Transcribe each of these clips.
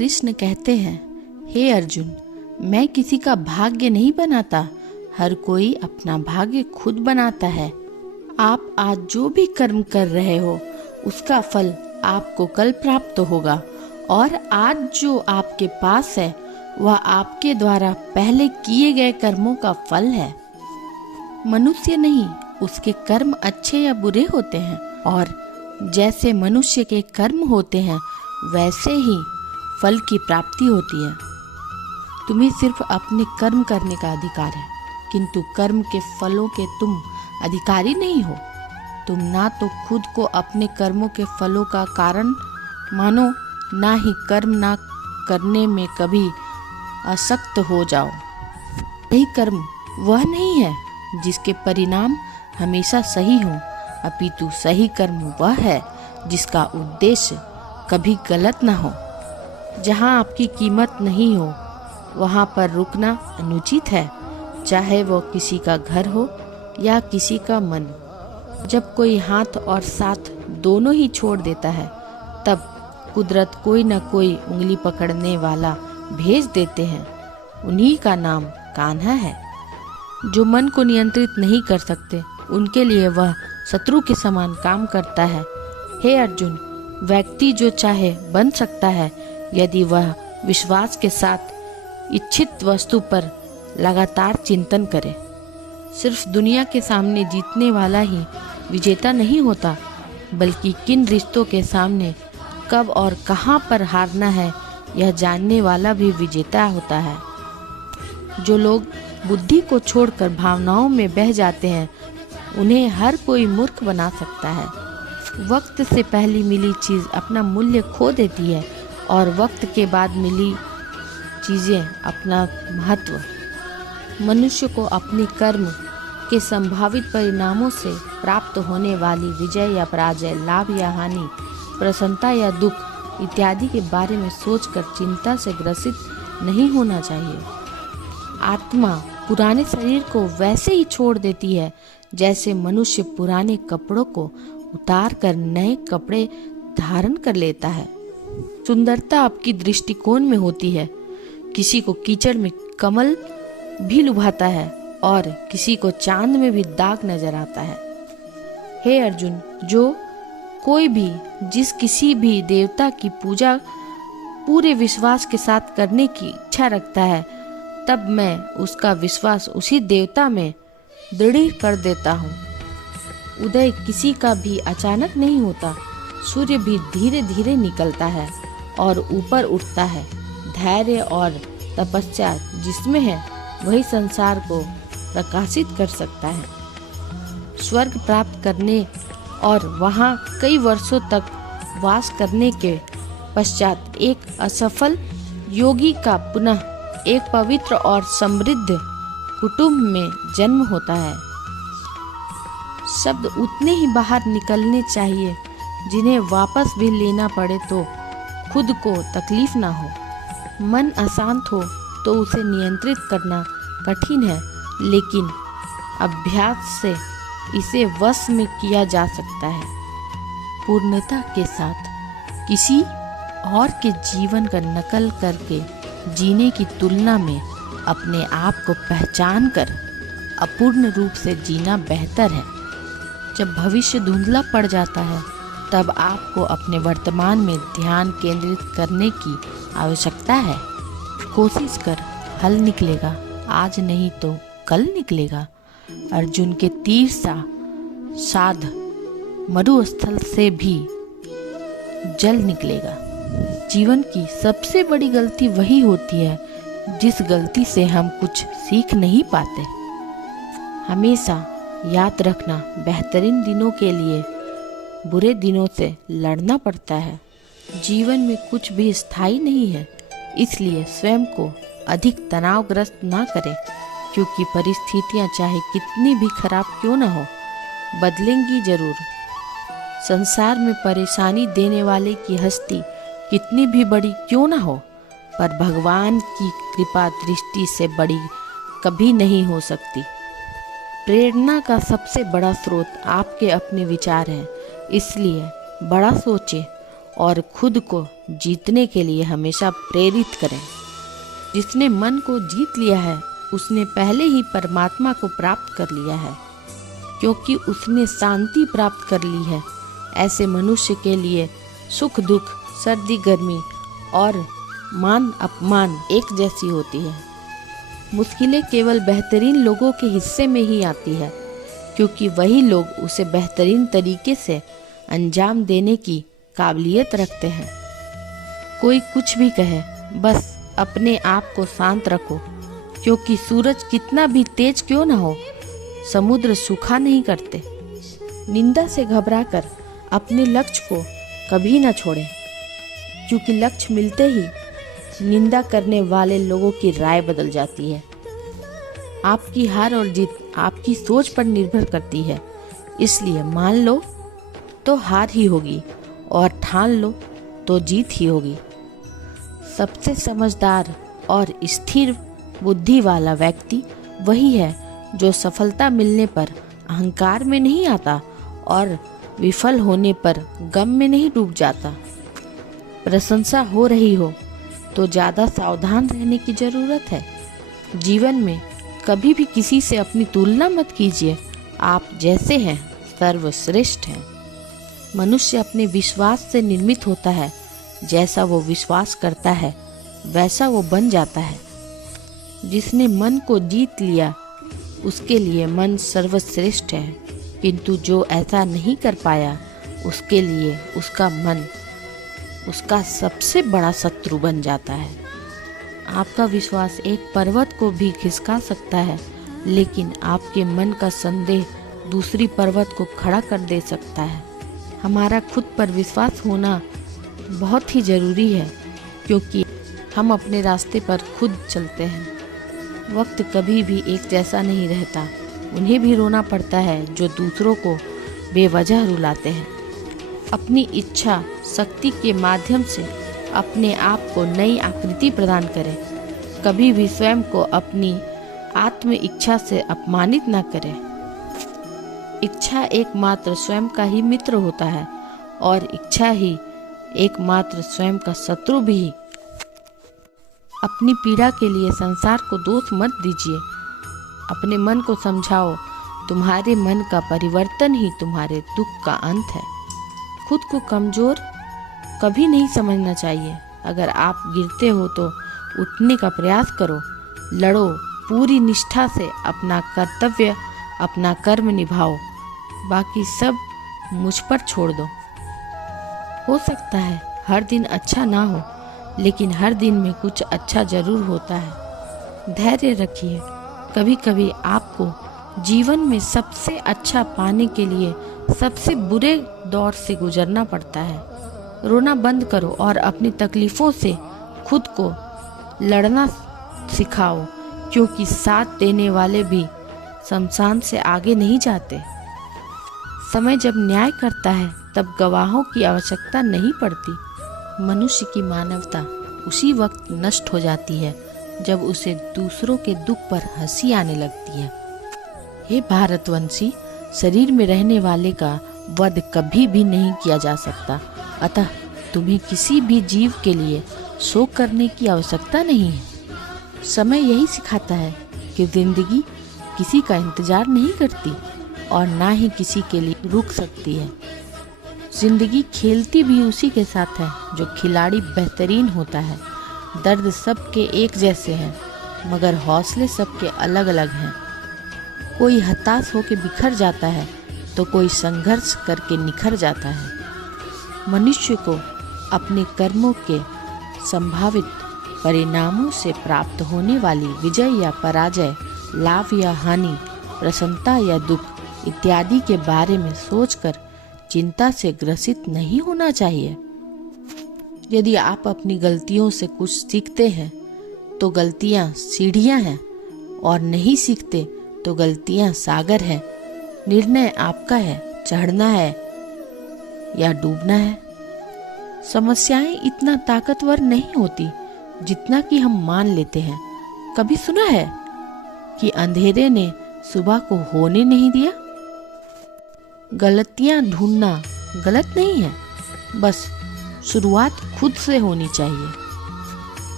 कृष्ण कहते हैं, हे अर्जुन, मैं किसी का भाग्य नहीं बनाता, हर कोई अपना भाग्य खुद बनाता है। आप आज जो भी कर्म कर रहे हो उसका फल आपको कल प्राप्त होगा, और आज जो आपके पास है वह आपके द्वारा पहले किए गए कर्मों का फल है। मनुष्य नहीं, उसके कर्म अच्छे या बुरे होते हैं, और जैसे मनुष्य के कर्म होते हैं वैसे ही फल की प्राप्ति होती है। तुम्हें सिर्फ अपने कर्म करने का अधिकार है, किंतु कर्म के फलों के तुम अधिकारी नहीं हो। तुम ना तो खुद को अपने कर्मों के फलों का कारण मानो, ना ही कर्म ना करने में कभी आसक्त हो जाओ। यही कर्म वह नहीं है जिसके परिणाम हमेशा सही हो, अपितु सही कर्म वह है जिसका उद्देश्य कभी गलत ना हो। जहाँ आपकी कीमत नहीं हो वहाँ पर रुकना अनुचित है, चाहे वो किसी का घर हो या किसी का मन। जब कोई हाथ और साथ दोनों ही छोड़ देता है, तब कुदरत कोई न कोई उंगली पकड़ने वाला भेज देते हैं। उन्हीं का नाम कान्हा है। जो मन को नियंत्रित नहीं कर सकते, उनके लिए वह शत्रु के समान काम करता है। हे अर्जुन, व्यक्ति जो चाहे बन सकता है यदि वह विश्वास के साथ इच्छित वस्तु पर लगातार चिंतन करे। सिर्फ दुनिया के सामने जीतने वाला ही विजेता नहीं होता, बल्कि किन रिश्तों के सामने कब और कहां पर हारना है यह जानने वाला भी विजेता होता है। जो लोग बुद्धि को छोड़कर भावनाओं में बह जाते हैं, उन्हें हर कोई मूर्ख बना सकता है। वक्त से पहले मिली चीज़ अपना मूल्य खो देती है, और वक्त के बाद मिली चीज़ें अपना महत्व। मनुष्य को अपने कर्म के संभावित परिणामों से प्राप्त होने वाली विजय या पराजय, लाभ या हानि, प्रसन्नता या दुख इत्यादि के बारे में सोचकर चिंता से ग्रसित नहीं होना चाहिए। आत्मा पुराने शरीर को वैसे ही छोड़ देती है जैसे मनुष्य पुराने कपड़ों को उतार कर नए कपड़े धारण कर लेता है। सुंदरता आपकी दृष्टिकोण में होती है। किसी को कीचड़ में कमल भी लुभाता है और किसी को चांद में भी दाग नजर आता है। हे अर्जुन, जो कोई भी जिस किसी भी देवता की पूजा पूरे विश्वास के साथ करने की इच्छा रखता है, तब मैं उसका विश्वास उसी देवता में दृढ़ कर देता हूँ। उदय किसी का भी अचानक नहीं होता। सूर्य भी धीरे धीरे निकलता है और ऊपर उठता है। धैर्य और तपस्या जिसमें है वही संसार को प्रकाशित कर सकता है। स्वर्ग प्राप्त करने और वहाँ कई वर्षों तक वास करने के पश्चात एक असफल योगी का पुनः एक पवित्र और समृद्ध कुटुंब में जन्म होता है। शब्द उतने ही बाहर निकलने चाहिए जिन्हें वापस भी लेना पड़े तो खुद को तकलीफ ना हो। मन अशांत हो तो उसे नियंत्रित करना कठिन है, लेकिन अभ्यास से इसे वश में किया जा सकता है। पूर्णता के साथ किसी और के जीवन का नकल करके जीने की तुलना में अपने आप को पहचान कर अपूर्ण रूप से जीना बेहतर है। जब भविष्य धुंधला पड़ जाता है, तब आपको अपने वर्तमान में ध्यान केंद्रित करने की आवश्यकता है। कोशिश कर, हल निकलेगा। आज नहीं तो कल निकलेगा। अर्जुन के तीर सा साध मरुस्थल से भी जल निकलेगा। जीवन की सबसे बड़ी गलती वही होती है जिस गलती से हम कुछ सीख नहीं पाते। हमेशा याद रखना, बेहतरीन दिनों के लिए बुरे दिनों से लड़ना पड़ता है। जीवन में कुछ भी स्थायी नहीं है, इसलिए स्वयं को अधिक तनावग्रस्त ना करें, क्योंकि परिस्थितियां चाहे कितनी भी खराब क्यों न हो, बदलेंगी जरूर। संसार में परेशानी देने वाले की हस्ती कितनी भी बड़ी क्यों न हो, पर भगवान की कृपा दृष्टि से बड़ी कभी नहीं हो सकती। प्रेरणा का सबसे बड़ा स्रोत आपके अपने विचार हैं, इसलिए बड़ा सोचें और खुद को जीतने के लिए हमेशा प्रेरित करें। जिसने मन को जीत लिया है उसने पहले ही परमात्मा को प्राप्त कर लिया है, क्योंकि उसने शांति प्राप्त कर ली है। ऐसे मनुष्य के लिए सुख दुख, सर्दी गर्मी और मान अपमान एक जैसी होती है। मुश्किलें केवल बेहतरीन लोगों के हिस्से में ही आती है, क्योंकि वही लोग उसे बेहतरीन तरीके से अंजाम देने की काबिलियत रखते हैं। कोई कुछ भी कहे, बस अपने आप को शांत रखो, क्योंकि सूरज कितना भी तेज क्यों ना हो, समुद्र सूखा नहीं करते। निंदा से घबराकर अपने लक्ष्य को कभी ना छोड़ें, क्योंकि लक्ष्य मिलते ही निंदा करने वाले लोगों की राय बदल जाती है। आपकी हार और जीत आपकी सोच पर निर्भर करती है, इसलिए मान लो तो हार ही होगी और ठान लो तो जीत ही होगी। सबसे समझदार और स्थिर बुद्धि वाला व्यक्ति वही है जो सफलता मिलने पर अहंकार में नहीं आता और विफल होने पर गम में नहीं डूब जाता। प्रशंसा हो रही हो तो ज़्यादा सावधान रहने की ज़रूरत है। जीवन में कभी भी किसी से अपनी तुलना मत कीजिए। आप जैसे हैं सर्वश्रेष्ठ हैं। मनुष्य अपने विश्वास से निर्मित होता है। जैसा वो विश्वास करता है वैसा वो बन जाता है। जिसने मन को जीत लिया उसके लिए मन सर्वश्रेष्ठ है, किंतु जो ऐसा नहीं कर पाया उसके लिए उसका मन उसका सबसे बड़ा शत्रु बन जाता है। आपका विश्वास एक पर्वत को भी खिसका सकता है, लेकिन आपके मन का संदेह दूसरी पर्वत को खड़ा कर दे सकता है। हमारा खुद पर विश्वास होना बहुत ही ज़रूरी है, क्योंकि हम अपने रास्ते पर खुद चलते हैं। वक्त कभी भी एक जैसा नहीं रहता। उन्हें भी रोना पड़ता है जो दूसरों को बेवजह रुलाते हैं। अपनी इच्छा शक्ति के माध्यम से अपने आप को नई आकृति प्रदान करें। कभी भी स्वयं को अपनी आत्म इच्छा से अपमानित न करें। इच्छा एकमात्र स्वयं का ही मित्र होता है और इच्छा ही एकमात्र स्वयं का शत्रु भी। अपनी पीड़ा के लिए संसार को दोष मत दीजिए। अपने मन को समझाओ, तुम्हारे मन का परिवर्तन ही तुम्हारे दुख का अंत है। खुद को कमज़ोर कभी नहीं समझना चाहिए। अगर आप गिरते हो तो उठने का प्रयास करो। लड़ो, पूरी निष्ठा से अपना कर्तव्य अपना कर्म निभाओ, बाकी सब मुझ पर छोड़ दो। हो सकता है हर दिन अच्छा ना हो, लेकिन हर दिन में कुछ अच्छा जरूर होता है। धैर्य रखिए। कभी कभी आपको जीवन में सबसे अच्छा पाने के लिए सबसे बुरे दौर से गुजरना पड़ता है। रोना बंद करो और अपनी तकलीफ़ों से खुद को लड़ना सिखाओ, क्योंकि साथ देने वाले भी शमशान से आगे नहीं जाते। समय जब न्याय करता है तब गवाहों की आवश्यकता नहीं पड़ती। मनुष्य की मानवता उसी वक्त नष्ट हो जाती है जब उसे दूसरों के दुख पर हंसी आने लगती है। हे भारतवंशी, शरीर में रहने वाले का वध कभी भी नहीं किया जा सकता, अतः तुम्हें किसी भी जीव के लिए शोक करने की आवश्यकता नहीं है। समय यही सिखाता है कि जिंदगी किसी का इंतजार नहीं करती और ना ही किसी के लिए रुक सकती है। जिंदगी खेलती भी उसी के साथ है जो खिलाड़ी बेहतरीन होता है। दर्द सबके एक जैसे हैं, मगर हौसले सबके अलग अलग हैं। कोई हताश होकर बिखर जाता है तो कोई संघर्ष करके निखर जाता है। मनुष्य को अपने कर्मों के संभावित परिणामों से प्राप्त होने वाली विजय या पराजय, लाभ या हानि, प्रसन्नता या दुख इत्यादि के बारे में सोचकर चिंता से ग्रसित नहीं होना चाहिए। यदि आप अपनी गलतियों से कुछ सीखते हैं तो गलतियां सीढ़ियां हैं, और नहीं सीखते तो गलतियां सागर हैं। निर्णय आपका है, चढ़ना है या डूबना है। समस्याएं इतना ताकतवर नहीं होती जितना कि हम मान लेते हैं। कभी सुना है कि अंधेरे ने सुबह को होने नहीं दिया? गलतियां ढूंढना गलत नहीं है, बस शुरुआत खुद से होनी चाहिए।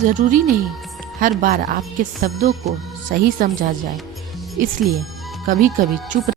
ज़रूरी नहीं हर बार आपके शब्दों को सही समझा जाए, इसलिए कभी कभी चुप